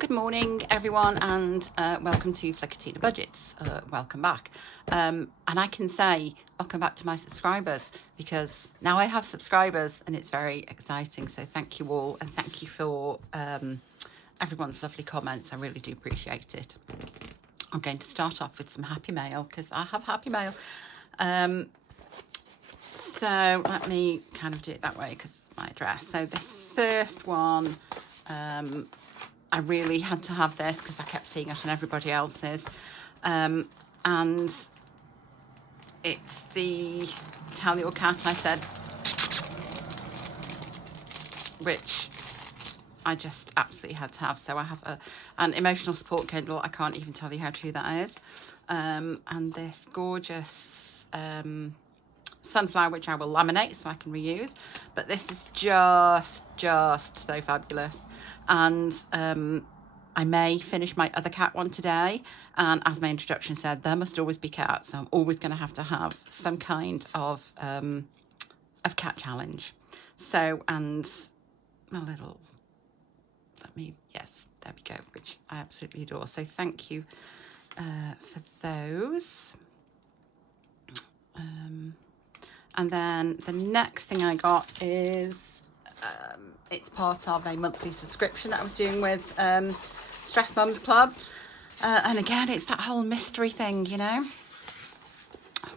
Good morning, everyone, and welcome to Flickatina Budgets. Welcome back. And I can say welcome back to my subscribers because now I have subscribers and it's very exciting. So thank you all, and thank you for everyone's lovely comments. I really do appreciate it. I'm going to start off with some happy mail because I have happy mail. So let me kind of do it that way because my address. So this first one, I really had to have this because I kept seeing it on everybody else's. And it's the Tell Your Cat, I said, which I just absolutely had to have. So I have an emotional support Kindle. I can't even tell you how true that is. And this gorgeous sunflower, which I will laminate so I can reuse. But this is just so fabulous. And I may finish my other cat one today. And as my introduction said, there must always be cats. So I'm always going to have some kind of cat challenge. So, and a little, yes, there we go, which I absolutely adore. So thank you for those. And then the next thing I got is, it's part of a monthly subscription that I was doing with Stress Mums Club. And again, it's that whole mystery thing, you know.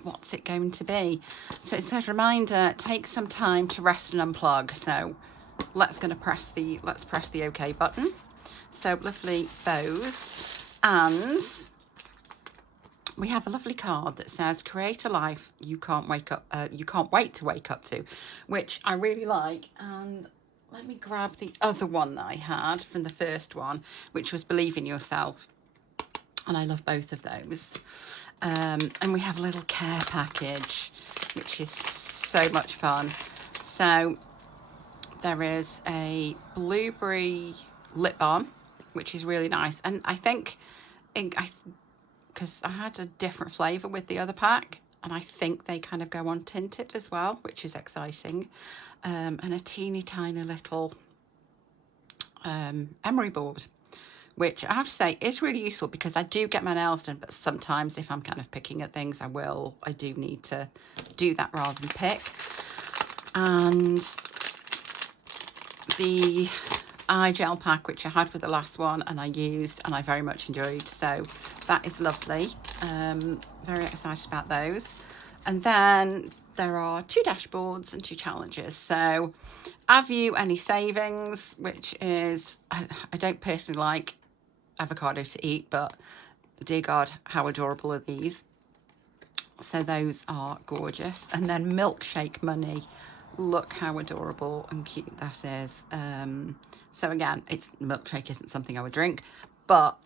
What's it going to be? So it says, reminder, take some time to rest and unplug. So let's press the OK button. So lovely bows. And we have a lovely card that says, create a life you can't wait to wake up to, which I really like. And let me grab the other one that I had from the first one, which was Believe in Yourself. And I love both of those. And we have a little care package, which is so much fun. So there is a blueberry lip balm, which is really nice. And I think, because I had a different flavour with the other pack, and I think they kind of go on tinted as well, which is exciting. And a teeny tiny little emery board, which I have to say is really useful because I do get my nails done, but sometimes if I'm kind of picking at things, I do need to do that rather than pick. And the eye gel pack, which I had with the last one and I used and I very much enjoyed. So that is lovely. Very excited about those. And then there are 2 dashboards and 2 challenges. So have you any savings, which is, I don't personally like avocado to eat, but dear God, how adorable are these? So those are gorgeous. And then milkshake money. Look how adorable and cute that is. So again, milkshake isn't something I would drink, but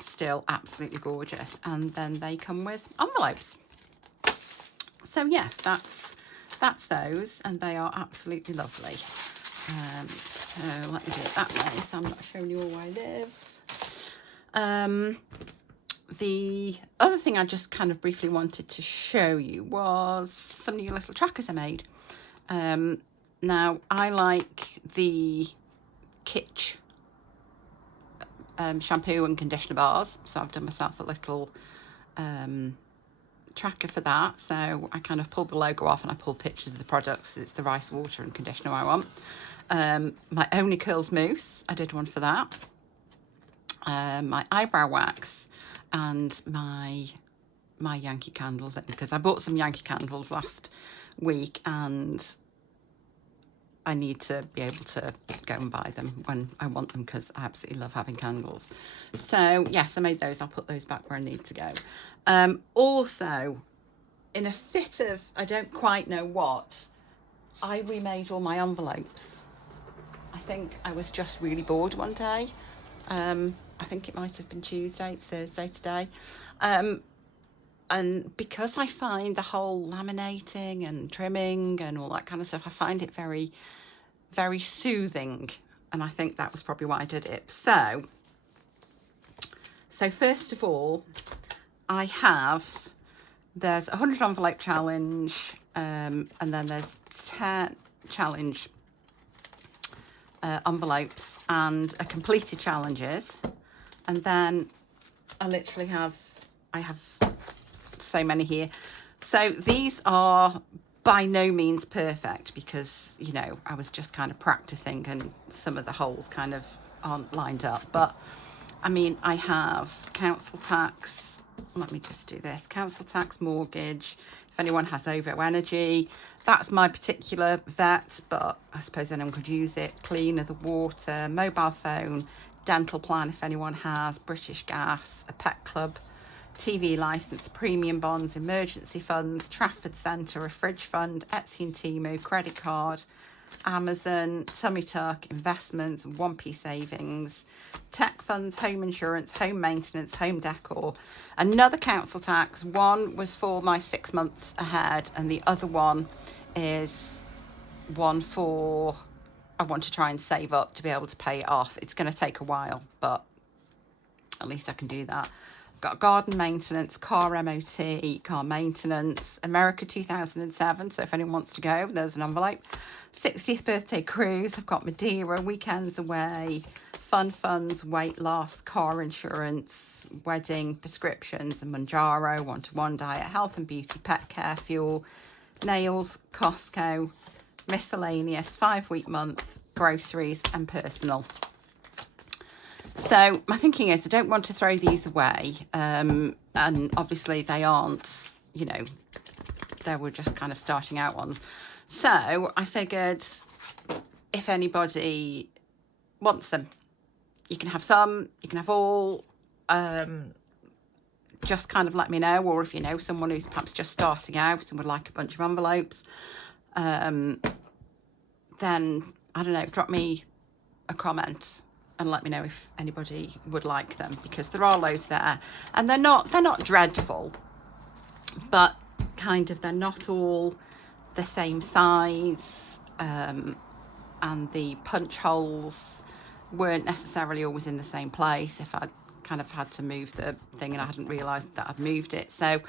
still absolutely gorgeous. And then they come with envelopes. So yes, that's those, and they are absolutely lovely. So let me do it that way, so I'm not showing you all where I live. The other thing I just kind of briefly wanted to show you was some new little trackers I made. Now I like the Kitsch shampoo and conditioner bars, so I've done myself a little tracker for that. So I kind of pulled the logo off and I pulled pictures of the products. It's the rice water and conditioner I want. My Only Curls mousse, I did one for that. My eyebrow wax and my Yankee candles, because I bought some Yankee candles last week and I need to be able to go and buy them when I want them because I absolutely love having candles. So yes, I made those. I'll put those back where I need to go. Also, in a fit of I don't quite know what, I remade all my envelopes. I think I was just really bored one day. I think it might have been Tuesday, it's Thursday today. And because I find the whole laminating and trimming and all that kind of stuff, I find it very, very soothing. And I think that was probably why I did it. So first of all, there's a 100 envelope challenge, and then there's 10 challenge envelopes and completed challenges. And then I literally have so many here. So these are by no means perfect because, you know, I was just kind of practicing and some of the holes kind of aren't lined up. But I mean, I have council tax. Let me just do this. Council tax, mortgage. If anyone has OVO energy, that's my particular vet, but I suppose anyone could use it. Cleaner, the water, mobile phone, dental plan if anyone has, British Gas, a pet club, TV licence, premium bonds, emergency funds, Trafford Centre, a fridge fund, Etsy and Temu, credit card, Amazon, tummy tuck, investments, 1p savings, tech funds, home insurance, home maintenance, home decor, another council tax. One was for my 6 months ahead and the other one is one for I want to try and save up to be able to pay it off. It's going to take a while, but at least I can do that. I've got garden maintenance, car MOT, car maintenance, America 2007. So if anyone wants to go, there's an envelope. 60th birthday cruise. I've got Madeira, weekends away, fun funds, weight loss, car insurance, wedding, prescriptions, and Manjaro, one-to-one diet, health and beauty, pet care, fuel, nails, Costco, miscellaneous, 5-week month, groceries, and personal. So my thinking is I don't want to throw these away, and obviously they aren't, you know, they were just kind of starting out ones. So I figured if anybody wants them, you can have some, you can have all, just kind of let me know. Or if you know someone who's perhaps just starting out and would like a bunch of envelopes, then, I don't know, drop me a comment and let me know if anybody would like them, because there are loads there and they're not dreadful, but kind of they're not all the same size, and the punch holes weren't necessarily always in the same place if I'd kind of had to move the thing and I hadn't realised that I'd moved it. So,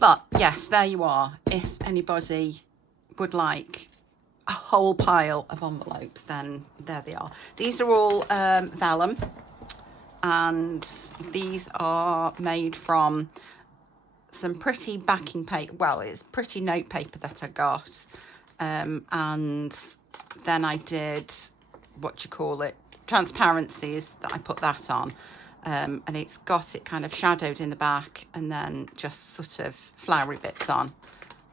but yes, there you are. If anybody would like a whole pile of envelopes, then there they are. These are all vellum, and these are made from some pretty backing paper. Well, it's pretty note paper that I got, and then I did transparencies that I put that on, and it's got it kind of shadowed in the back and then just sort of flowery bits on.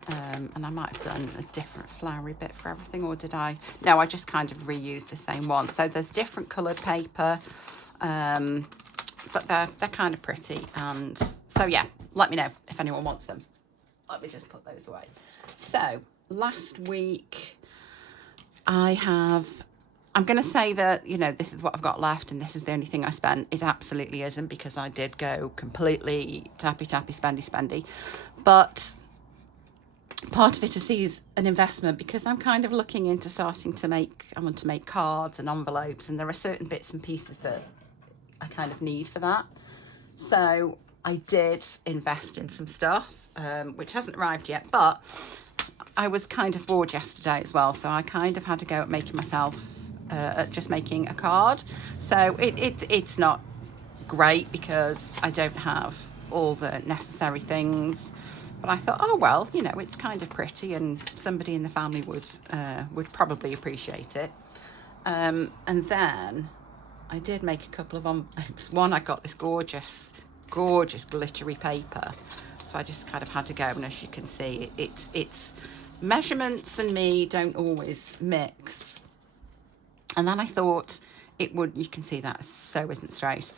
And I might have done a different flowery bit for everything, or did I? No, I just kind of reused the same one. So there's different coloured paper, but they're kind of pretty. And so, yeah, let me know if anyone wants them. Let me just put those away. So last week I'm going to say that, you know, this is what I've got left and this is the only thing I spent. It absolutely isn't, because I did go completely tappy, spendy. But part of it is an investment, because I'm kind of looking into I want to make cards and envelopes, and there are certain bits and pieces that I kind of need for that. So I did invest in some stuff, which hasn't arrived yet, but I was kind of bored yesterday as well. So I kind of had to go at making myself, at just making a card. So it's not great because I don't have all the necessary things. But I thought, oh, well, you know, it's kind of pretty and somebody in the family would probably appreciate it. And then I did make a couple of envelopes. One, I got this gorgeous glittery paper. So I just kind of had to go. And as you can see, it's measurements and me don't always mix. And then I thought it would, you can see that so isn't straight.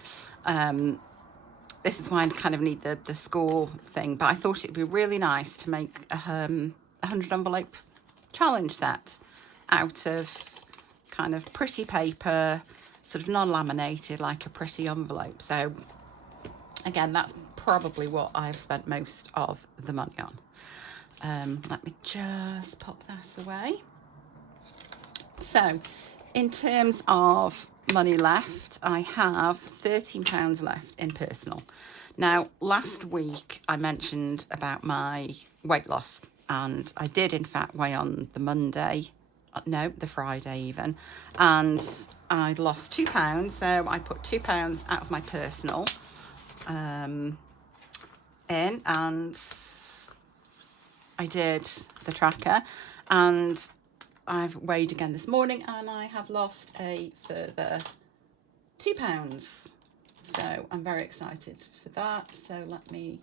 This is why I kind of need the score thing, but I thought it'd be really nice to make a 100 envelope challenge set out of kind of pretty paper, sort of non-laminated, like a pretty envelope. So again, that's probably what I've spent most of the money on. Let me just pop that away. So in terms of money left, I have £13 left in personal. Now, last week I mentioned about my weight loss, and I did in fact weigh on the Monday no, the Friday even, and I'd lost £2, so I put £2 out of my personal in, and I did the tracker, and I've weighed again this morning, and I have lost a further £2. So I'm very excited for that. So let me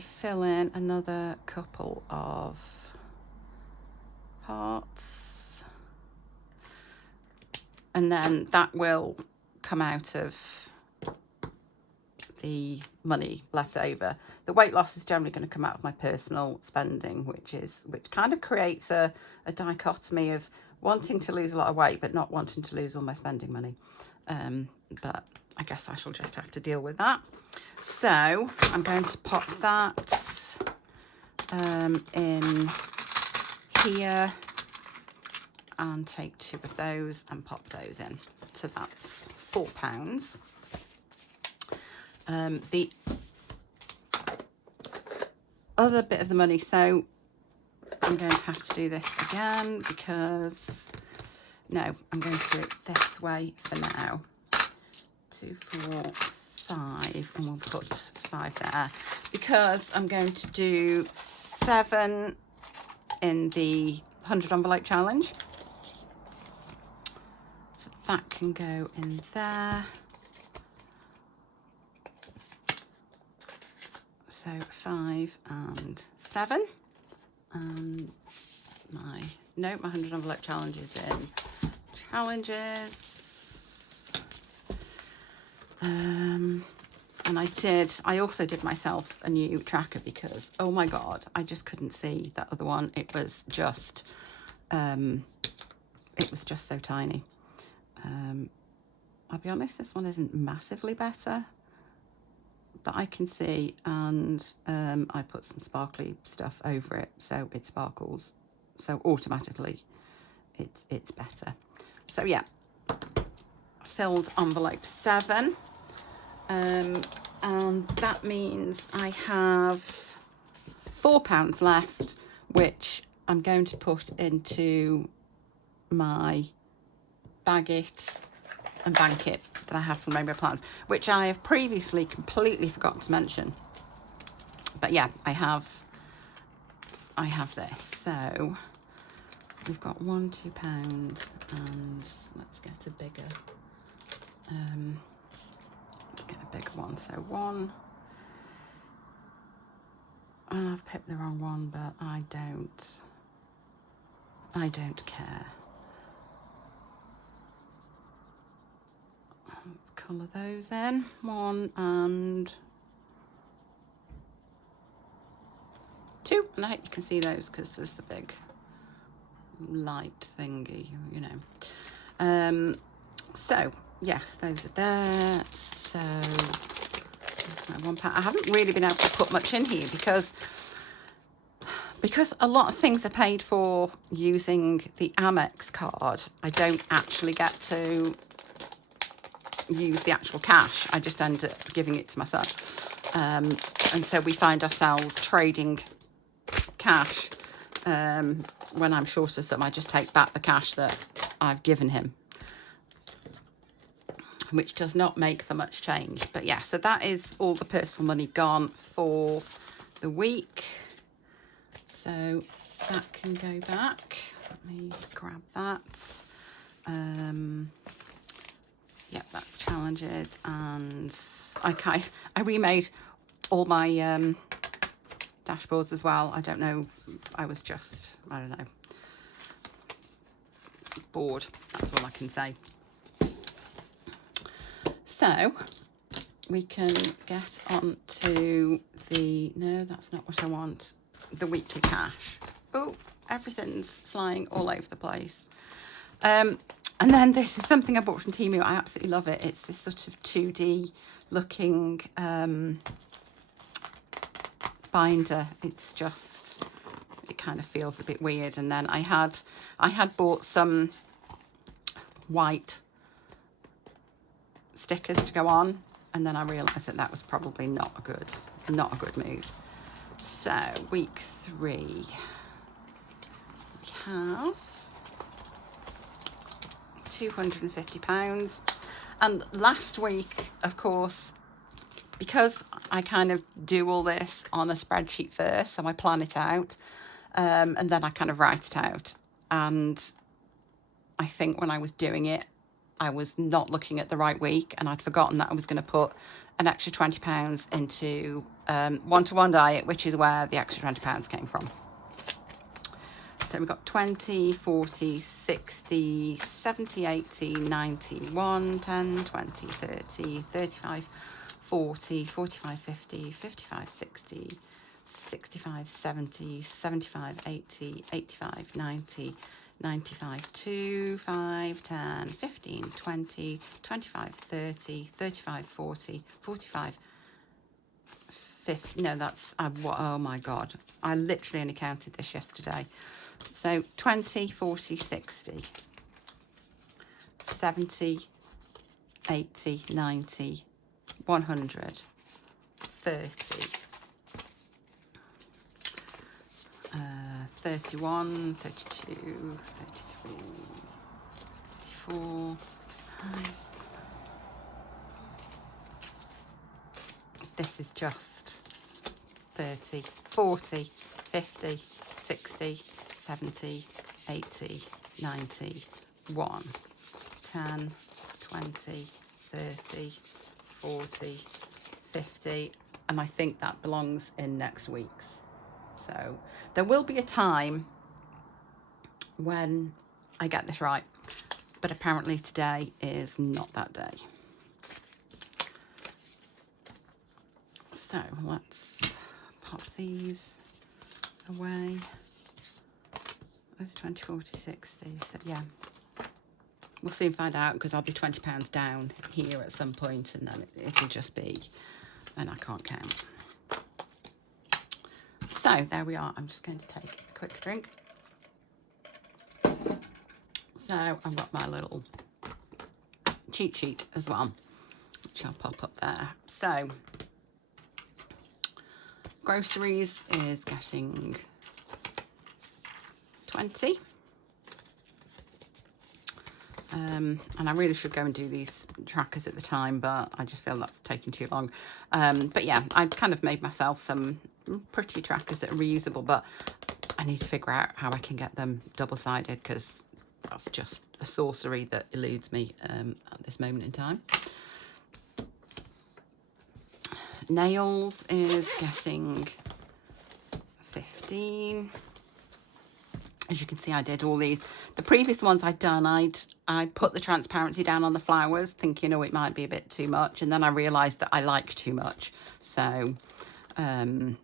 fill in another couple of hearts, and then that will come out of the money left over. The weight loss is generally going to come out of my personal spending, which kind of creates a dichotomy of wanting to lose a lot of weight but not wanting to lose all my spending money. But I guess I shall just have to deal with that. So I'm going to pop that in here and take 2 of those and pop those in. So that's £4. The other bit of the money, so I'm going to have to do this again because, no, I'm going to do it this way for now. 2, 4, 5, and we'll put 5 there because I'm going to do 7 in the 100 envelope challenge. So that can go in there. So 5 and 7, and my 100 envelope challenge is in challenges. And I also did myself a new tracker because, oh my God, I just couldn't see that other one. It was just so tiny. I'll be honest, this one isn't massively better, but I can see, and I put some sparkly stuff over it so it sparkles, so automatically it's better. So yeah, filled envelope 7, and that means I have £4 left, which I'm going to put into my bag it and bank it that I have from Rainbow Plans, which I have previously completely forgotten to mention. But yeah, I have this. So we've got £1, £2, and let's get a bigger one. So 1, and I've picked the wrong one, but I don't care. Let's colour those in. 1 and 2, and I hope you can see those because there's the big light thingy, you know. So yes, those are there. So that's my £1. I haven't really been able to put much in here because a lot of things are paid for using the Amex card. I don't actually get to use the actual cash. I just end up giving it to my son, and so we find ourselves trading cash. When I'm short of some, I just take back the cash that I've given him, which does not make for much change. But yeah, so that is all the personal money gone for the week. So that can go back. Let me grab that. Yep, that's challenges, and I remade all my dashboards as well. I don't know, I was just, I don't know, bored. That's all I can say. So we can get on to the, no, that's not what I want, the weekly cash. Oh, everything's flying all over the place. And then this is something I bought from Temu. I absolutely love it. It's this sort of 2D looking binder. It's just, it kind of feels a bit weird. And then I had bought some white stickers to go on, and then I realised that was probably not a good move. So week 3, we have £250. And last week, of course, because I kind of do all this on a spreadsheet first, so I plan it out, and then I kind of write it out. And I think when I was doing it, I was not looking at the right week, and I'd forgotten that I was going to put an extra £20 into one-to-one diet, which is where the extra £20 came from. So we've got 20, 40, 60, 70, 80, 90, 1, 10, 20, 30, 35, 40, 45, 50, 55, 60, 65, 70, 75, 80, 85, 90, 95, 2, 5, 10, 15, 20, 25, 30, 35, 40, 45, 50. No, that's, oh my God. I literally only counted this yesterday. So 20, 40, 60, 70, 80, 90, 100, 30, 31, 32, 33, 34, this is just 30, 40, 50, 60, 70, 80, 90, 1, 10, 20, 30, 40, 50, and I think that belongs in next week's. So there will be a time when I get this right, but apparently today is not that day. So let's pop these away. There's 20, 40, 60. So yeah, we'll soon find out, because I'll be £20 down here at some point, and then it'll just be, and I can't count. So there we are. I'm just going to take a quick drink. So I've got my little cheat sheet as well, which I'll pop up there. So groceries is getting 20. And I really should go and do these trackers at the time, but I just feel that's taking too long. But yeah, I've kind of made myself some pretty trackers that are reusable, but I need to figure out how I can get them double-sided, because that's just a sorcery that eludes me at this moment in time. Nails is getting 15. As you can see, I did all these. The previous ones I'd done, I put the transparency down on the flowers, thinking, oh, it might be a bit too much. And then I realised that I like too much. So, and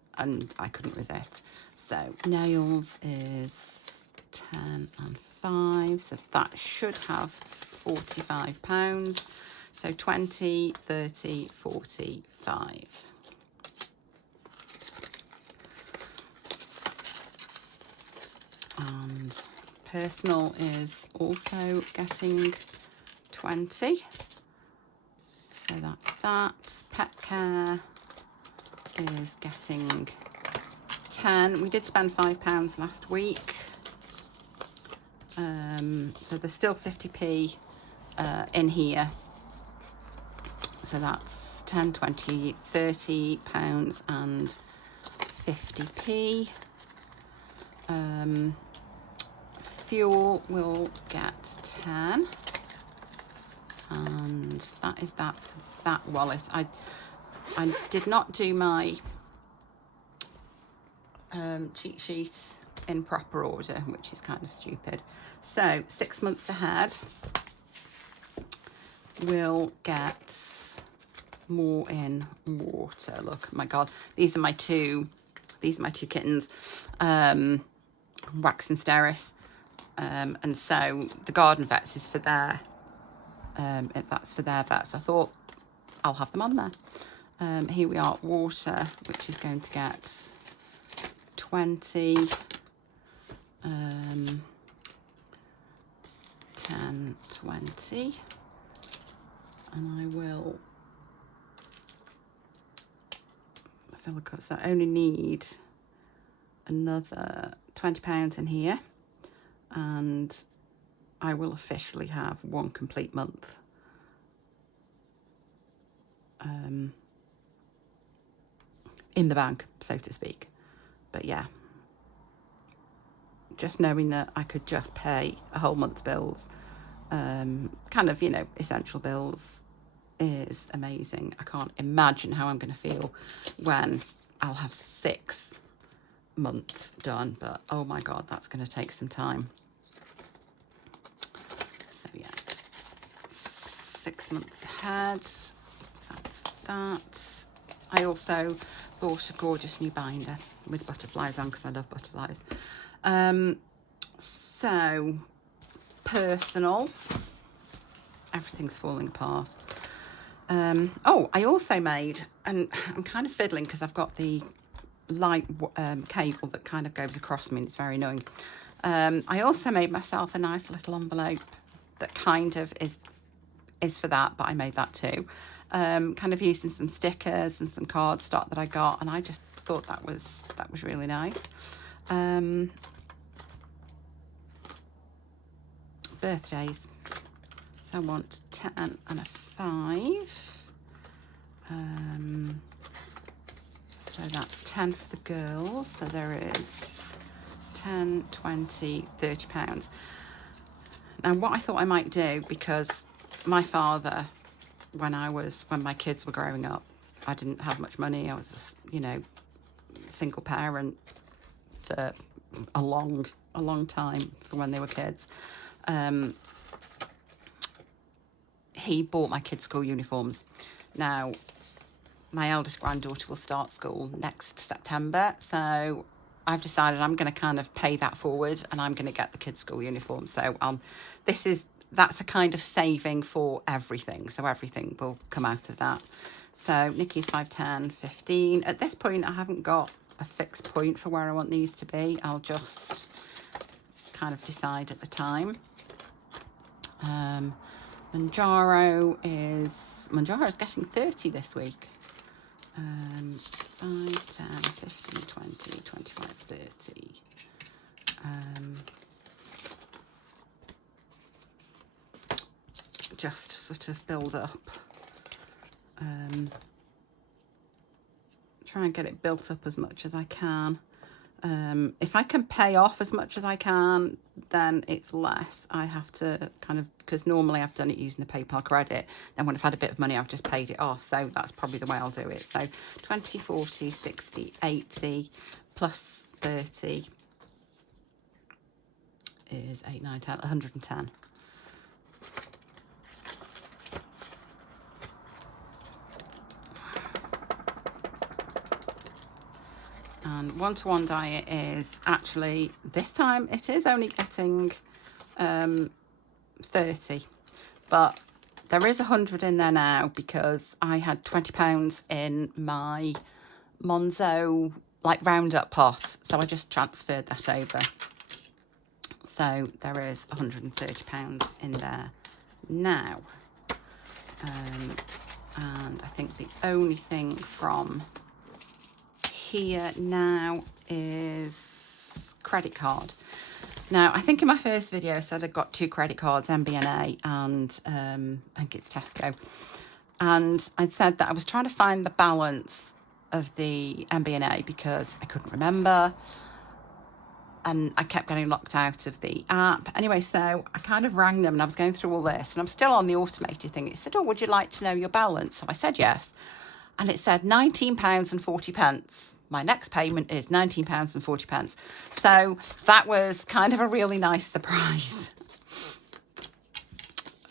I couldn't resist. So nails is 10 and 5. So that should have £45. So 20, 30, 45. And personal is also getting 20. So that's that. Pet care is getting 10. We did spend £5 last week. So there's still 50p in here. So that's 10, 20, 30 pounds and 50p. Fuel will get 10, and that is that for that wallet. I did not do my cheat sheet in proper order, which is kind of stupid. So 6 months ahead, we'll get more in water. Look, oh my God, these are my two kittens, Wax and Steris. And so the garden vets is for their, that's for their vets. So I thought I'll have them on there. Here we are, water, which is going to get 20, 10, 20, and I will fill a cup. So I only need another £20 in here, and I will officially have one complete month in the bank, so to speak. But yeah, just knowing that I could just pay a whole month's bills, kind of, you know, essential bills, is amazing. I can't imagine how I'm going to feel when I'll have 6 months done, but oh my god, that's going to take some time. So yeah, 6 months ahead, that's that. I also bought a gorgeous new binder with butterflies on, because I love butterflies. So personal, everything's falling apart. Oh, I also made, and I'm kind of fiddling because I've got the light cable that kind of goes across me and it's very annoying. I also made myself a nice little envelope that kind of is for that, but I made that too. Kind of using some stickers and some cardstock that I got, and I just thought that was really nice. Birthdays. So I want 10 and a 5. So that's 10 for the girls. So there is 10, 20, £30. Now what I thought I might do, because my father, when my kids were growing up, I didn't have much money. I was a, you know, single parent for a long time, for when they were kids. He bought my kids' school uniforms. Now, my eldest granddaughter will start school next September, so I've decided I'm going to kind of pay that forward, and I'm going to get the kids' school uniform. So that's a kind of saving for everything. So everything will come out of that. So Nikki's 5, 10, 15. At this point, I haven't got a fixed point for where I want these to be. I'll just kind of decide at the time. Manjaro is getting 30 this week. 5, 10, 15, 20, 25, 30. Just sort of build up. Try and get it built up as much as I can. If I can pay off as much as I can, then it's less. I have to kind of, because normally I've done it using the PayPal credit. Then when I've had a bit of money, I've just paid it off. So that's probably the way I'll do it. So 20, 40, 60, 80 plus 30 is 8, 9, 10, 110. And one-to-one diet is actually, this time it is only getting 30, but there is 100 in there now, because I had £20 in my Monzo like roundup pot, so I just transferred that over. So there is £130 in there now. And I think the only thing from here now is credit card. Now, I think in my first video I said I got 2 credit cards, MBNA and I think it's Tesco. And I'd said that I was trying to find the balance of the MBNA because I couldn't remember. And I kept getting locked out of the app. Anyway, so I kind of rang them and I was going through all this, and I'm still on the automated thing. It said, oh, would you like to know your balance? So I said yes. And it said £19.40. My next payment is £19.40. So that was kind of a really nice surprise.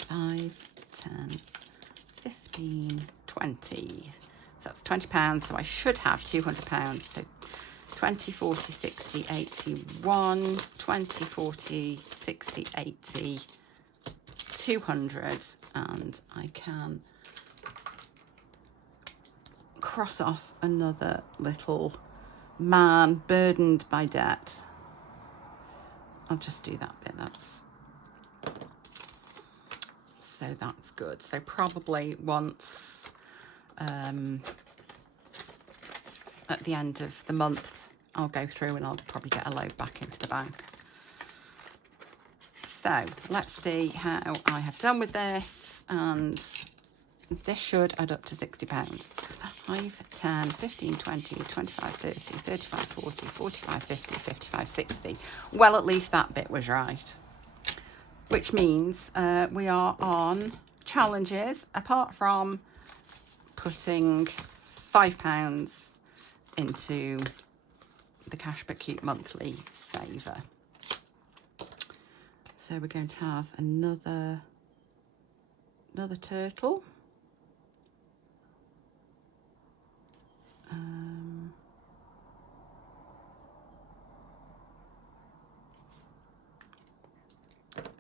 5, 10, 15, 20. So that's £20. So I should have £200. So 20, 40, 60, 81, 20, 40, 60, 80, 200. And I can cross off another little man burdened by debt. I'll just do that bit. So that's good. So probably once at the end of the month, I'll go through and I'll probably get a load back into the bank. So let's see how I have done with this, and this should add up to £60. 5, 10, 15, 20, 25, 30, 35, 40, 45, 50, 55, 60. Well, at least that bit was right. Which means we are on challenges, apart from putting £5 into the Cash But Cute monthly saver. So we're going to have another turtle.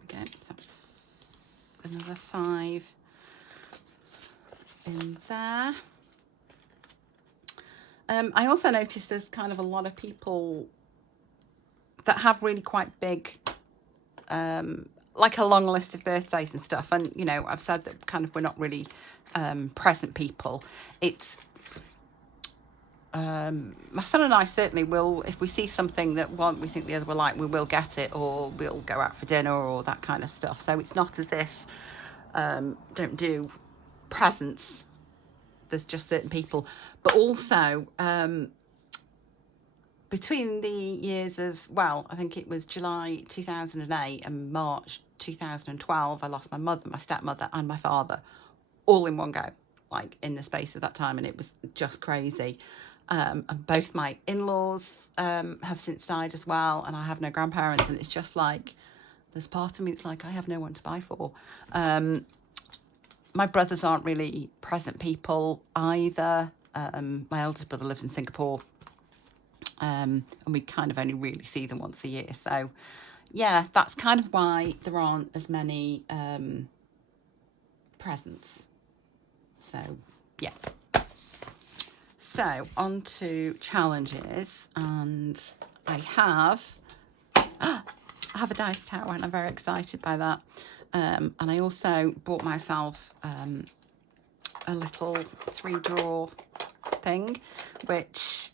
Okay, so that's another 5 in there. I also noticed there's kind of a lot of people that have really quite big, like a long list of birthdays and stuff. And, you know, I've said that kind of we're not really present people. It's, my son and I certainly will, if we see something that one we think the other will like, we will get it, or we'll go out for dinner or that kind of stuff. So it's not as if don't do presents. There's just certain people. But also, between the years of, well, I think it was July 2008 and March 2012, I lost my mother, my stepmother and my father all in one go, like in the space of that time. And it was just crazy. And both my in-laws have since died as well. And I have no grandparents. And it's just like, there's part of me that's like, I have no one to buy for. My brothers aren't really present people either. My eldest brother lives in Singapore. And we kind of only really see them once a year. So, yeah, that's kind of why there aren't as many presents. So, yeah. So, on to challenges. And I have a dice tower, and I'm very excited by that. And I also bought myself a little 3-drawer thing, which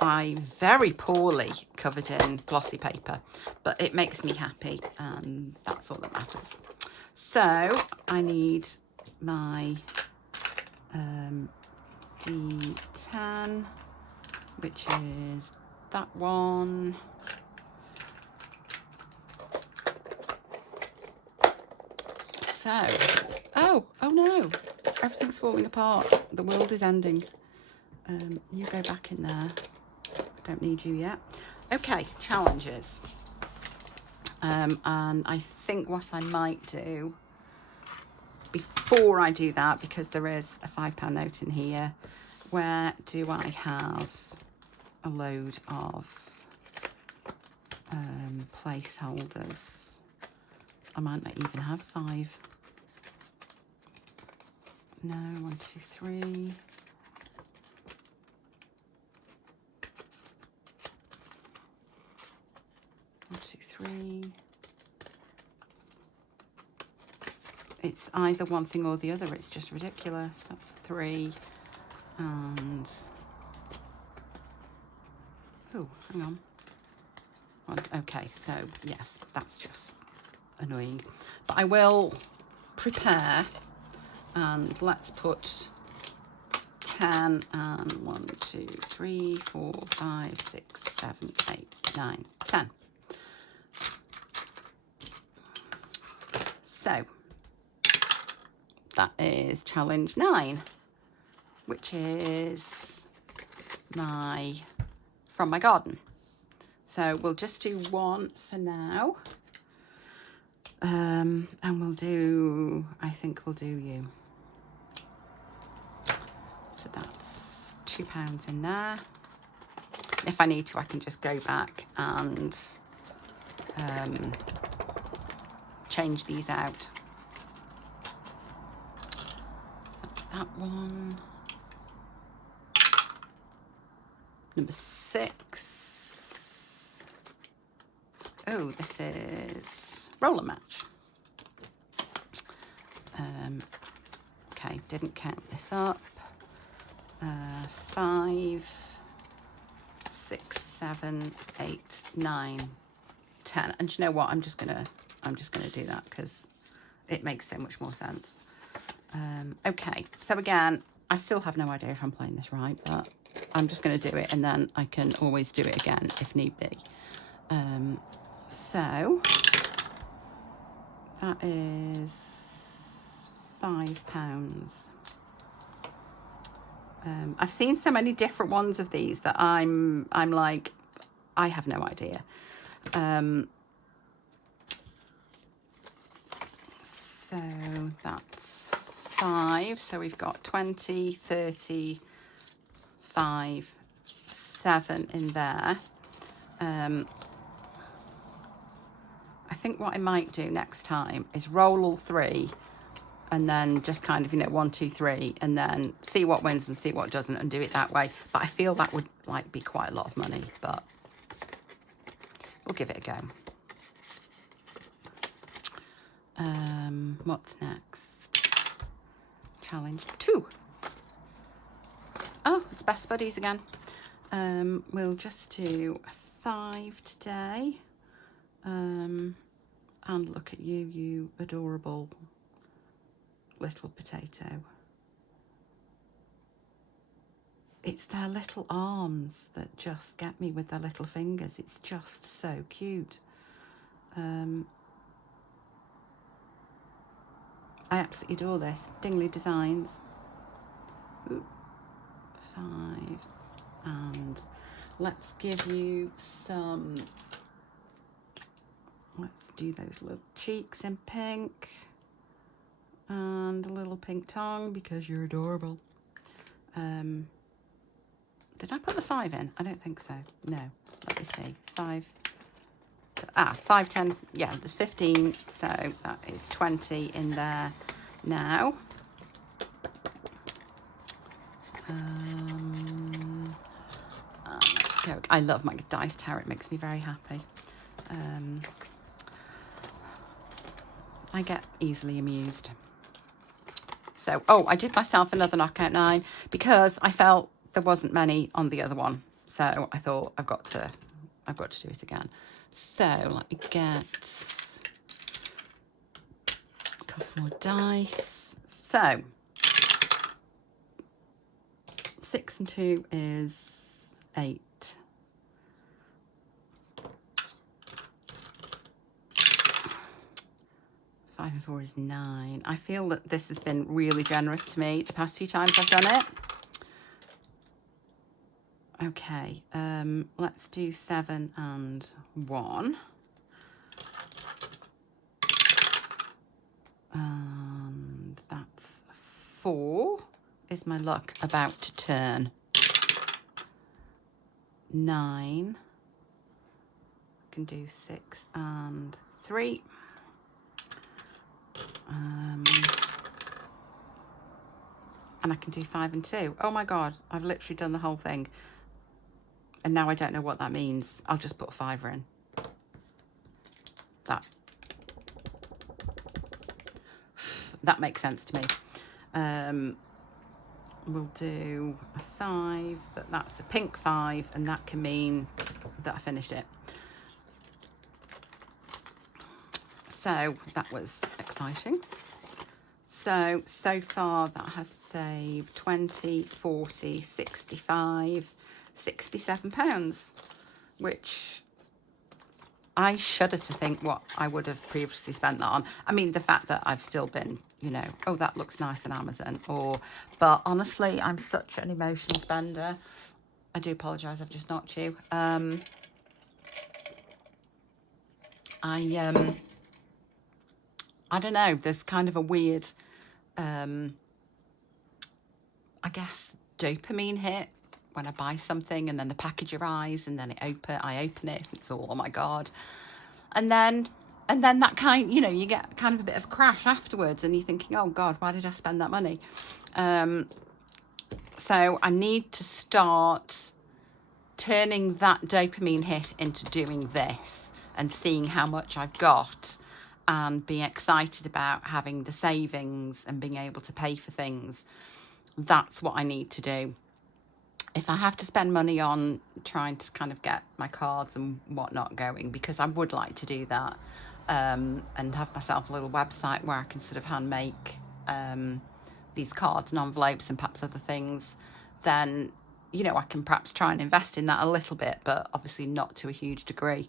I very poorly covered in glossy paper, but it makes me happy, and that's all that matters. So I need my D10, which is that one. So, oh no, everything's falling apart. The world is ending. You go back in there. I don't need you yet. Okay, challenges. And I think what I might do before I do that, because there is a £5 note in here, where do I have a load of placeholders? I might not even have 5. No, 1, 2, 3. 1, 2, 3. It's either one thing or the other. It's just ridiculous. That's 3. And oh, hang on. Okay, so yes, that's just annoying. But I will prepare. And let's put 10 and 1, 2, 3, 4, 5, 6, 7, 8, 9, 10. So that is challenge 9, which is from my garden. So we'll just do one for now. And I think we'll do you. So that's £2 in there. If I need to, I can just go back and change these out. That's that one. Number 6. Oh, this is roller match. Okay, didn't count this up. 5, 6, 7, 8, 9, 10. And do you know what? I'm just gonna do that because it makes so much more sense. Okay, so again, I still have no idea if I'm playing this right, but I'm just going to do it, and then I can always do it again if need be. So that is £5. I've seen so many different ones of these that I'm like, I have no idea. So that's 5. So we've got 20, 30, 5, 7 in there. I think what I might do next time is roll all 3 and then just kind of, 1, 2, 3, and then see what wins and see what doesn't and do it that way. But I feel that would like be quite a lot of money, but we'll give it a go. What's next? Challenge 2. Oh, it's Best Buddies again. We'll just do 5 today. And look at you, you adorable little potato. It's their little arms that just get me with their little fingers. It's just so cute. I absolutely adore this. Dingley Designs. Ooh, 5. And let's give you some, let's do those little cheeks in pink. And a little pink tongue because you're adorable. Did I put the 5 in? I don't think so. No. Let me see. 5. 5, 10. Yeah, there's 15. So that is 20 in there now. Let's go. I love my dice tower. It makes me very happy. I get easily amused. So, I did myself another knockout 9 because I felt there wasn't many on the other one. So I thought I've got to do it again. So let me get a couple more dice. So 6 and 2 is 8. 5 and 4 is 9. I feel that this has been really generous to me the past few times I've done it. Okay, let's do 7 and 1. And that's 4. Is my luck about to turn? 9. I can do 6 and 3. And I can do 5 and 2. Oh my God, I've literally done the whole thing. And now I don't know what that means. I'll just put a 5 in. That makes sense to me. We'll do a 5, but that's a pink 5, and that can mean that I finished it. So that was exciting. So far that has saved 20, 40, 65, £67, which I shudder to think what I would have previously spent that on. I mean, the fact that I've still been, oh, that looks nice on Amazon, but honestly, I'm such an emotional spender. I do apologise, I've just knocked you. I don't know, there's kind of a weird, I guess, dopamine hit when I buy something and then the package arrives and then I open it, it's all, oh my God. And then that kind, you get kind of a bit of a crash afterwards and you're thinking, oh God, why did I spend that money? So I need to start turning that dopamine hit into doing this and seeing how much I've got and being excited about having the savings and being able to pay for things. That's what I need to do. if I have to spend money on trying to kind of get my cards and whatnot going, because I would like to do that, and have myself a little website where I can sort of hand make these cards and envelopes and perhaps other things, then, you know, I can perhaps try and invest in that a little bit, but obviously not to a huge degree.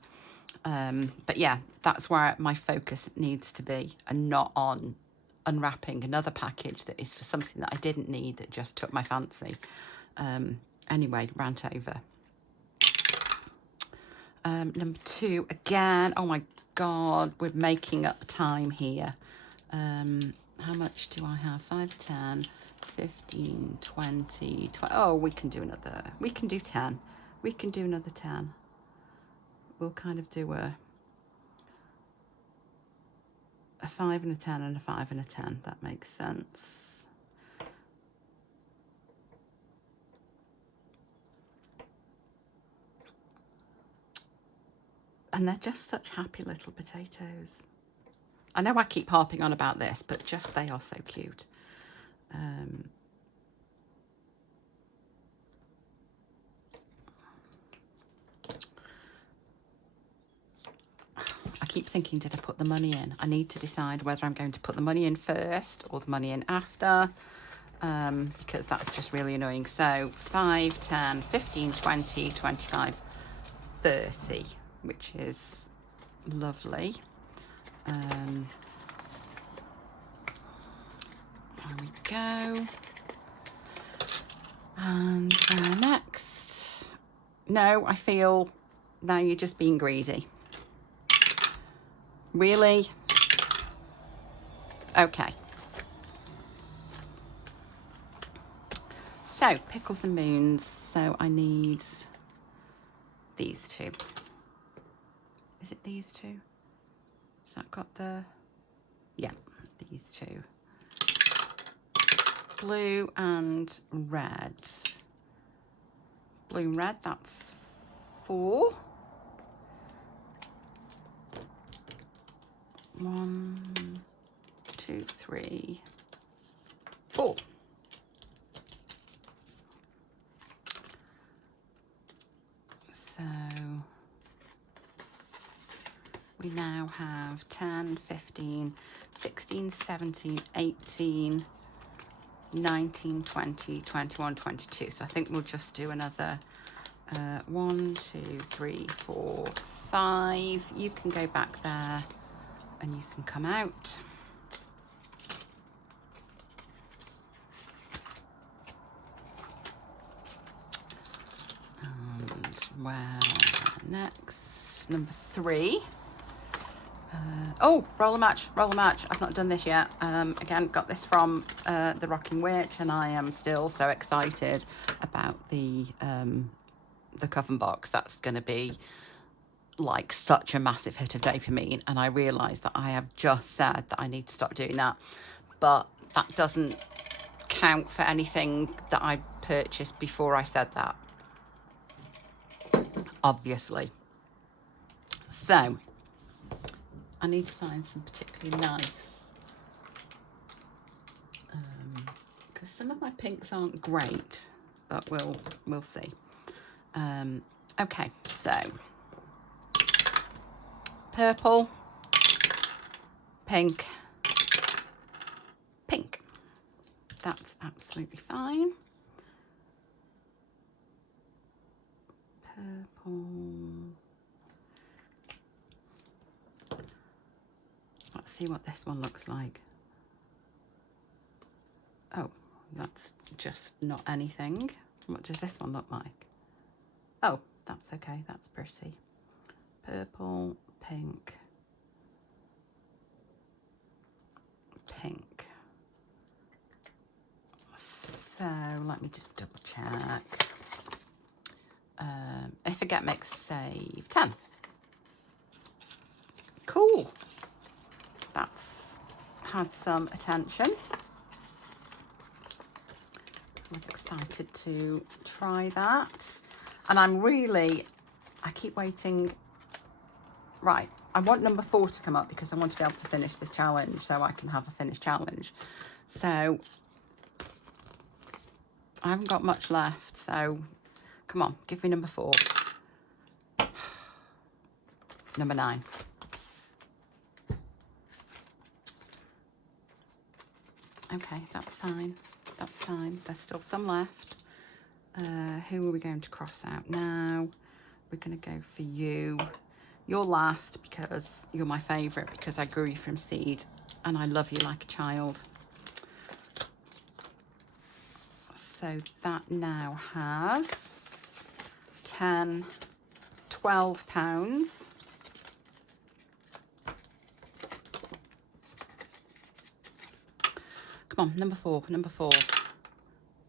But yeah, that's where my focus needs to be, and not on unwrapping another package that is for something that I didn't need, that just took my fancy. Anyway, rant over. Number 2, again, oh my God, we're making up time here. How much do I have? 5, 10, 15, 20, 20. Oh, we can do another, we can do 10. We can do another 10. We'll kind of do a 5 and a 10 and a 5 and a 10. That makes sense. And they're just such happy little potatoes. I know I keep harping on about this, but just they are so cute. I keep thinking, did I put the money in? I need to decide whether I'm going to put the money in first or the money in after, because that's just really annoying. So 5, 10, 15, 20, 25, 30, which is lovely. There we go. And next. No, I feel now you're just being greedy. Really? Okay. So, pickles and moons. So I need these two. Is it these two? Has that got the... Yeah, these two. Blue and red. Blue and red, that's 4. 1, 2, 3, 4. So we now have 10, 15, 16, 17, 18, 19, 20, 21, 22. So I think we'll just do another 1, 2, 3, 4, 5. You can go back there and you can come out. And where next? Number 3. Oh, roller match. I've not done this yet. Again, got this from the Rocking Witch, and I am still so excited about the coven box. That's going to be like such a massive hit of dopamine, and I realise that I have just said that I need to stop doing that, but that doesn't count for anything that I purchased before I said that, obviously. So I need to find some particularly nice, because some of my pinks aren't great, but we'll see. Okay, so purple, pink, pink. That's absolutely fine. Purple. Let's see what this one looks like. Oh, that's just not anything. What does this one look like? Oh, that's okay. That's pretty. Purple, pink, pink. So let me just double check. If I get mixed, save 10. Cool. That's had some attention. I was excited to try that. And I keep waiting. Right, I want number 4 to come up because I want to be able to finish this challenge so I can have a finished challenge. So I haven't got much left, so Come on, give me number 4. Number 9. Okay, that's fine. That's fine. There's still some left. Who are we going to cross out now? We're going to go for you. You're last because you're my favourite, because I grew you from seed and I love you like a child. So that now has 10, 12 pounds. Come on, number 4, number 4.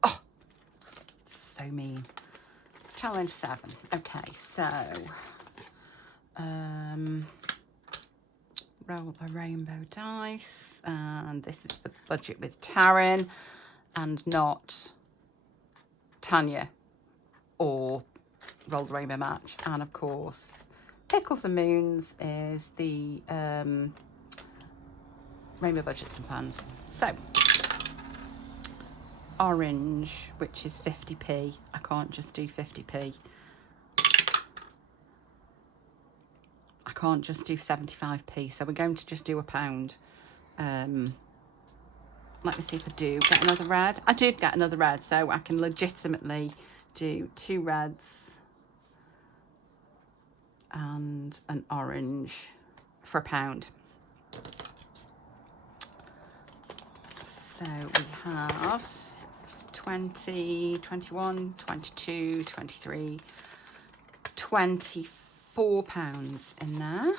Oh, so mean. Challenge 7. Okay, so roll a rainbow dice, and this is the budget with Taryn and not Tanya or roll the rainbow match. And of course, Pickles and Moons is the rainbow budgets and plans. So orange, which is 50p. I can't just do 50p. I can't just do 75p, so we're going to just do £1. Let me see if I do get another red. I did get another red, so I can legitimately do 2 reds and an orange for £1. So we have 20, 21, 22, 23, 24 pounds in there.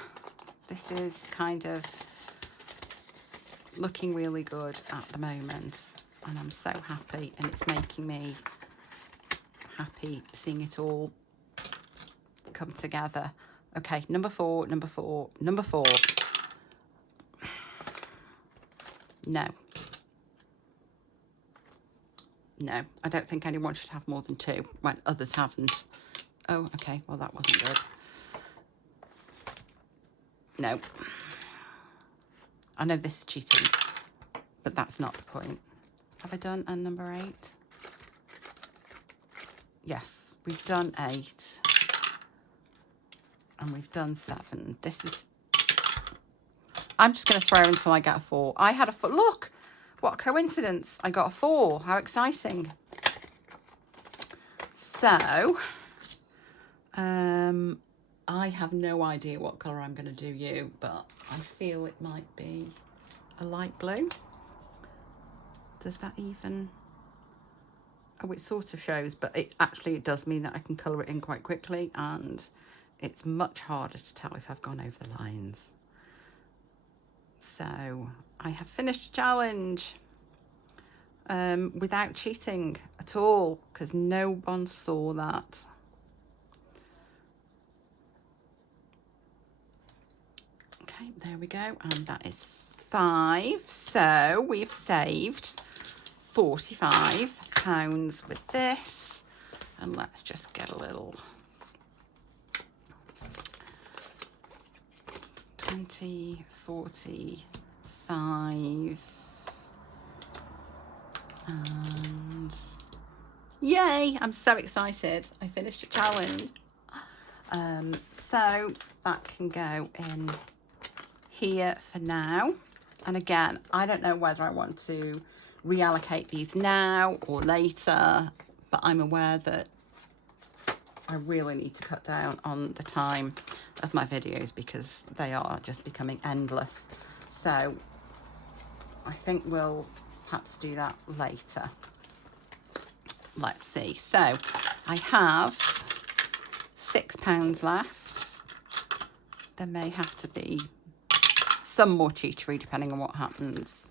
This is kind of looking really good at the moment, and I'm so happy, and it's making me happy seeing it all come together. Okay, number 4, number 4, number 4. No. No, I don't think anyone should have more than 2 when others haven't. Oh, okay, well that wasn't good. No. I know this is cheating, but that's not the point. Have I done a number 8? Yes, we've done 8. And we've done 7. This is... I'm just going to throw until I get a 4. I had a 4. Look! What a coincidence. I got a 4. How exciting. So, I have no idea what colour I'm going to do you, but I feel it might be a light blue. Does that even... Oh, it sort of shows, but it does mean that I can colour it in quite quickly, and it's much harder to tell if I've gone over the lines. So I have finished the challenge without cheating at all, because no one saw that. Okay, there we go, and that is 5. So we've saved £45 with this, and let's just get a little 20, 45, and yay, I'm so excited. I finished a challenge. So that can go in here for now. And again, I don't know whether I want to reallocate these now or later, but I'm aware that I really need to cut down on the time of my videos because they are just becoming endless. So I think we'll perhaps do that later. Let's see. So I have £6 left. There may have to be some more cheatery depending on what happens,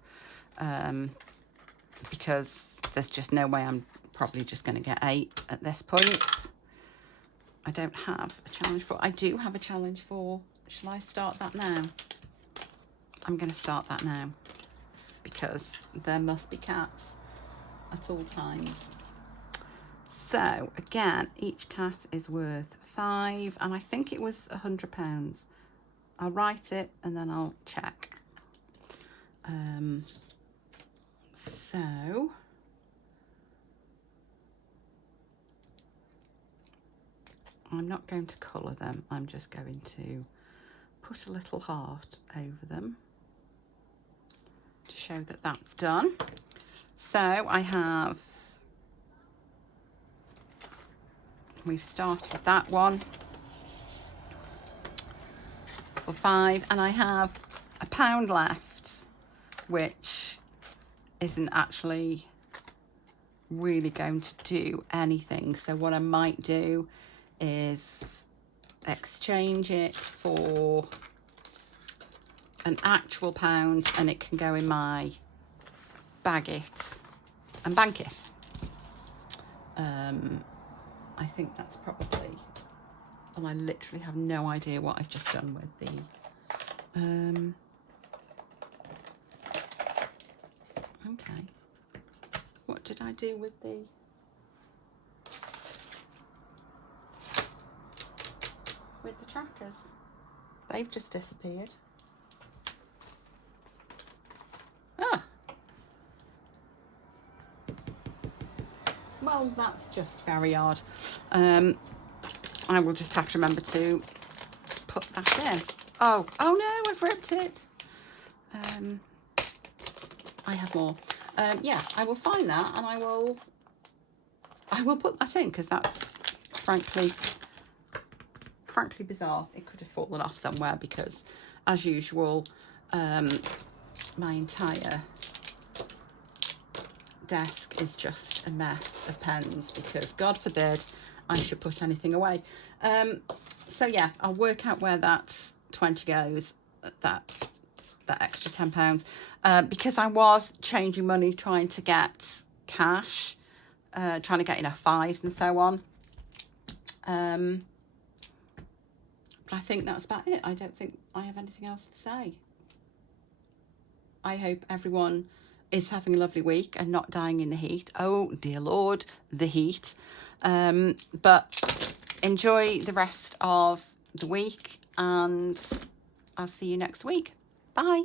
because there's just no way I'm probably just going to get 8 at this point. I don't have a challenge for. I do have a challenge for. Shall I start that now? I'm going to start that now because there must be cats at all times. So again, each cat is worth 5, and I think it was £100. I'll write it and then I'll check. So I'm not going to colour them. I'm just going to put a little heart over them to show that that's done. So we've started that one for 5, and I have £1 left, which isn't actually really going to do anything. So what I might do is exchange it for an actual £1, and it can go in my bag it and bank it. I think that's probably, and I literally have no idea what I've just done with the okay, what did I do with the trackers? They've just disappeared. Well, that's just very odd. I will just have to remember to put that in. Oh no, I've ripped it. I have more. Yeah, I will find that and I will put that in, because that's frankly bizarre. It could have fallen off somewhere, because as usual, my entire desk is just a mess of pens, because God forbid I should put anything away. So yeah, I'll work out where that 20 goes, that extra £10, because I was changing money, trying to get cash, trying to get enough 5s and so on. But I think that's about it. I don't think I have anything else to say. I hope everyone is having a lovely week and not dying in the heat. Oh dear Lord, the heat. But enjoy the rest of the week, and I'll see you next week. Bye.